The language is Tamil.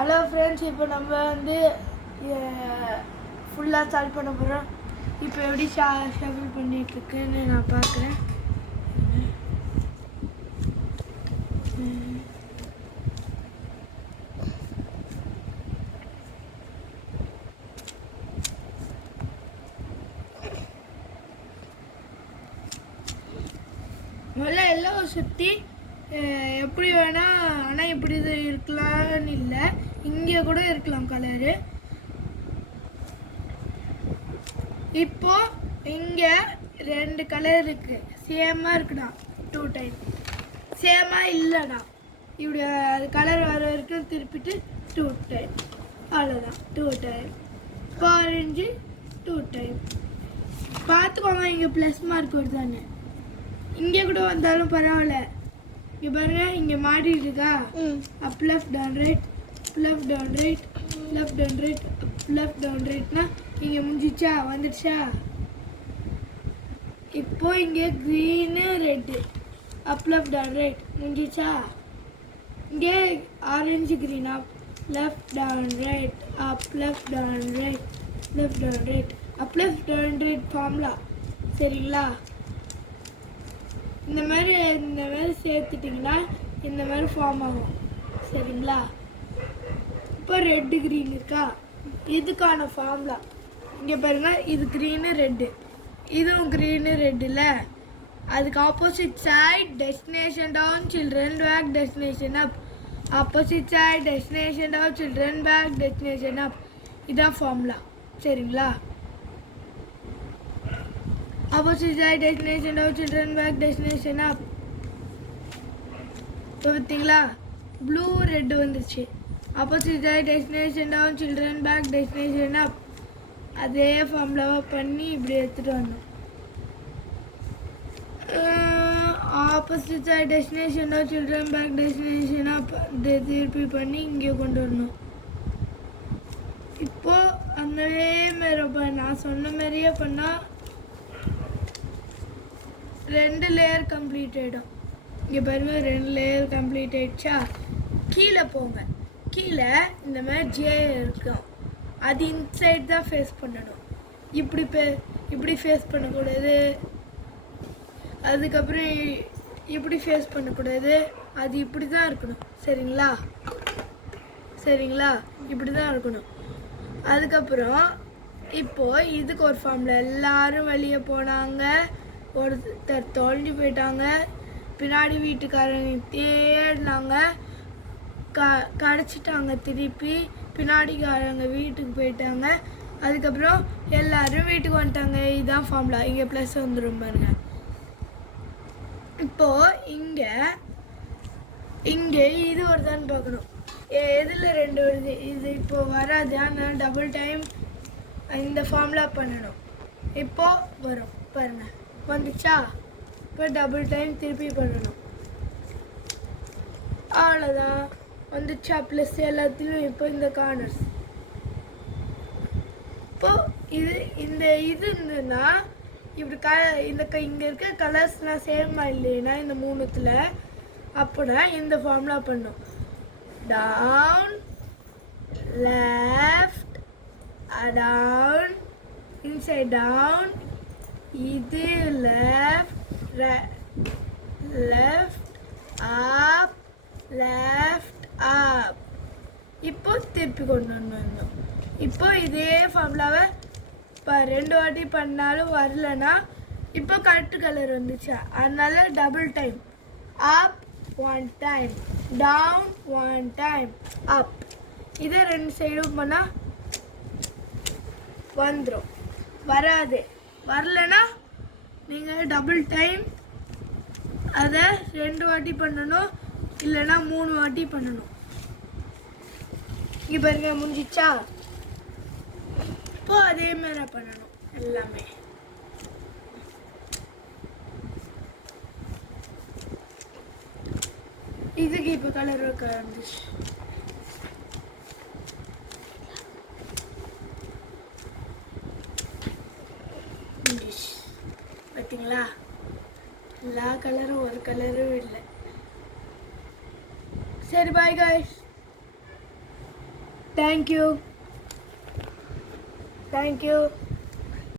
ஹலோ ஃப்ரெண்ட்ஸ், இப்போ நம்ம வந்து ஃபுல்லாக சால்வ் பண்ண போகிறோம். இப்போ எப்படி ஷஃபிள் பண்ணிகிட்ருக்குன்னு நான் பார்க்குறேன். முதல்ல எல்லாம் சுற்றி எப்படி வேணால், ஆனால் இப்படி இது இருக்கலாம்னு இல்லை, இங்கே கூட இருக்கலாம் கலரு. இப்போ இங்கே 2 கலர் இருக்குது, சேமாக இருக்குடா. 2 டைம் சேமாக இல்லைடா. இப்படி அது கலர் வர வரைக்கும் திருப்பிட்டு 2 டைம், அவ்வளோதான். 2 டைம். இப்போ ஆரஞ்சு 2 டைம். பார்த்துக்கோங்க, இங்கே ப்ளஸ் மார்க் வருதானே. இங்கே கூட வந்தாலும் பரவாயில்ல. இங்கே பாருங்க, இங்கே மாட்டிட்டு இருக்கா. Up left down right, left down right, left down right, left down ரைட்னா இங்கே முடிஞ்சிச்சா, வந்துடுச்சா. இப்போ இங்கே green red, up left down right முடிஞ்சிச்சா. இங்கே orange green, up left down right, up left down right, left down right, up left down right formula. சரிங்களா? இந்த மாதிரி சேர்த்துட்டிங்கன்னா இந்த மாதிரி ஃபார்ம் ஆகும். சரிங்களா? இப்போ ரெட்டு க்ரீன் இருக்கா, இதுக்கான ஃபார்முலா இங்கே பாருங்கள். இது க்ரீனு ரெட்டு, இதுவும் க்ரீனு ரெட்டில். அதுக்கு opposite side destination down, children back destination up. Opposite side destination down, children back destination up. இதான் ஃபார்முலா. சரிங்களா? Opposite side destination down, children back destination up. இப்போ பார்த்தீங்களா, ப்ளூ ரெட்டு வந்துருச்சு. Opposite side destination down, children back destination up. அதே ஃபார்முலாவாக பண்ணி இப்படி எடுத்துகிட்டு வரணும். Opposite side destination down, children back destination up. திருப்பி பண்ணி இங்கே கொண்டு வரணும். இப்போது அந்த மாரி நான் சொன்ன மாதிரியே பண்ணால் 2 லேயர் கம்ப்ளீட் ஆகிடும். இங்கே பாருங்க, 2 லேயர் கம்ப்ளீட் ஆகிடுச்சா. கீழே போங்க. கீழே இந்த மாதிரி ஜே இருக்கும், அது இன்சைட் தான் ஃபேஸ் பண்ணணும். இப்படி ஃபேஸ் பண்ணக்கூடாது. அதுக்கப்புறம் இப்படி ஃபேஸ் பண்ணக்கூடாது. அது இப்படி தான் இருக்கணும். சரிங்களா? இப்படி தான் இருக்கணும். அதுக்கப்புறம் இப்போது இதுக்கு ஒரு ஃபார்முலா. எல்லாரும் வெளியே போனாங்க, ஒருத்தர் தொலைஞ்சு போயிட்டாங்க. பின்னாடி வீட்டுக்காரங்க தேடினாங்க, கிடச்சிட்டாங்க. திருப்பி பின்னாடிக்காரங்க வீட்டுக்கு போயிட்டாங்க. அதுக்கப்புறம் எல்லாரும் வீட்டுக்கு வந்துட்டாங்க. இதுதான் ஃபார்முலா. இங்கே ப்ளஸ் வந்துடும் பாருங்க. இப்போது இங்கே இது வருதான்னு பார்க்கணும். எதில் 2 வருது, இது இப்போது வராது. ஆனால் டபுள் டைம் இந்த ஃபார்முலா பண்ணணும். இப்போது வரும் பாருங்கள், வந்துச்சா. இப்போ டபுள் டைம் திருப்பி பண்ணணும். அவ்வளோதான், வந்துச்சா. ப்ளஸ் எல்லாத்துலேயும் இப்போ இந்த கார்னர்ஸ். இப்போ இந்த இது இருந்ததுன்னா இப்படி இங்கே இருக்க கலர்ஸ்லாம் சேமா இல்லைன்னா இந்த 3த்தில், அப்போனா இந்த ஃபார்முலா பண்ணும். Down, left, down, inside down, இது லெஃப்ட், அப், லெஃப்ட், அப். இப்போ திருப்பி கொண்டு வரணும். இப்போ இதே ஃபார்முலாவை இப்போ 2 வாட்டி பண்ணாலும் வரலன்னா, இப்போ கரெக்ட் கலர் வந்துச்சா. அதனால டபுள் டைம். அப் 1 டைம், டவுன் 1 டைம், அப். இதை 2 சைடும் பண்ணால் வந்துடும். வரலன்னா நீங்கள் டபுள் டைம் அதை 2 வாட்டி பண்ணணும், இல்லைன்னா 3 வாட்டி பண்ணணும். இங்கே பாருங்க, முடிஞ்சிச்சா. இப்போ அதே மாதிரி பண்ணணும் எல்லாமே. இதுக்கு இப்போ கலர் வைக்க ஆரம்பிச்சு. பார்த்தீங்களா, எல்லா கலரும் ஒரு கலரும் இல்லை. சரி, பாய் காய்ஸ். Thank you thank you